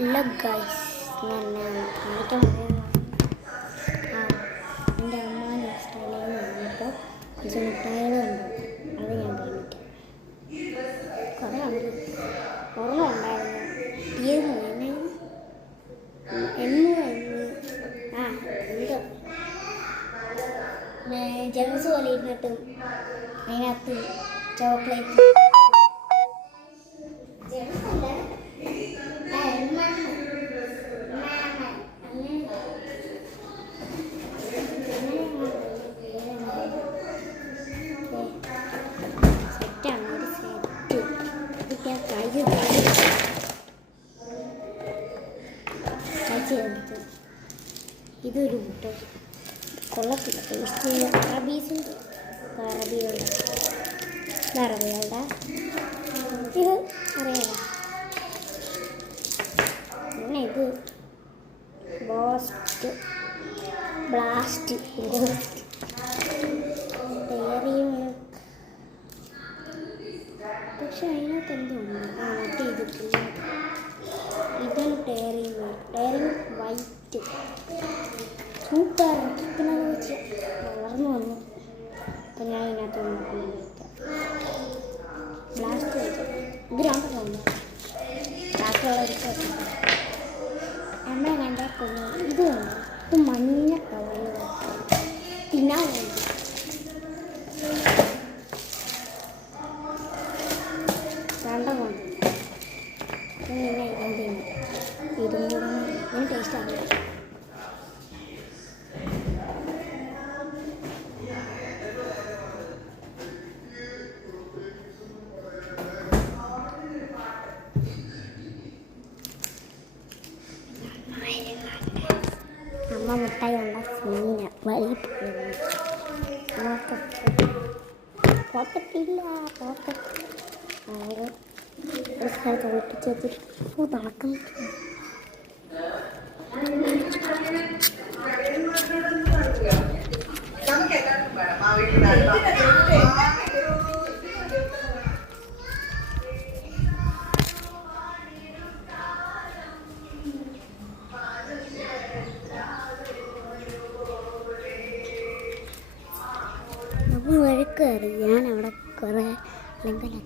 Hello guys, ഞാൻ കാണിക്കാൻ എൻ്റെ അമ്മാൻ്റെ സ്ഥലയിൽ നിന്ന് വന്നപ്പോൾ കുറച്ച് മുട്ടായികളുണ്ട്. അത് ഞാൻ കാണിക്കാം. കുറേ ഉണ്ട്. ഒരെണ്ണം ഉണ്ടായിരുന്നു, തീർന്നു. എന്തോ ജെംസ് പോലെ ഇരുന്നിട്ടും അതിനകത്ത് ചോക്ലേറ്റ് ഇതൊരു മുട്ട കൊള്ളത്തില്ല. ടേസ്റ്റ് അറബീസിൻ്റെ അറബികളുടെ ഇത് അറിയാമോ? പിന്നെ ഇത് ബ്ലാസ്റ്റ് ഡയറി മിൽക്ക്. പക്ഷെ അതിനകത്ത് എന്തുണ്ട്? മറ്റേ ഇതിട്ടില്ല. ഇതാണ് ഡയറി മിൽക്ക് വൈറ്റ്. സൂപ്പർ. പിന്നെ അത് വെച്ച് വളർന്നു വന്നു. അപ്പം ഞാൻ ഇതിനകത്ത് നോക്കാം. ബ്ലാസ്റ്റ് വെച്ചു. ഇത് രണ്ടെണ്ണം ബാക്കിയുള്ള ഒരു നമ്മളെ കണ്ടാക്കുന്നു. ഇത് വേണ്ട. ഇത് മഞ്ഞ കളറിൽ തിന്നാൻ വേണ്ടി രണ്ടെണ്ണം. പിന്നെ ഇതും കൂടെ ഇതിന് ടേസ്റ്റ് ആവില്ല. അമ്മ മുട്ടായി ഉണ്ട സീന പോക്കറ്റില്ല. ഒരു സ്ഥലത്ത് ഒട്ടിച്ച് വെച്ചിട്ട് നടക്കും. വഴക്കറി ഞാൻ അവിടെ കുറേ അല്ലെങ്കിൽ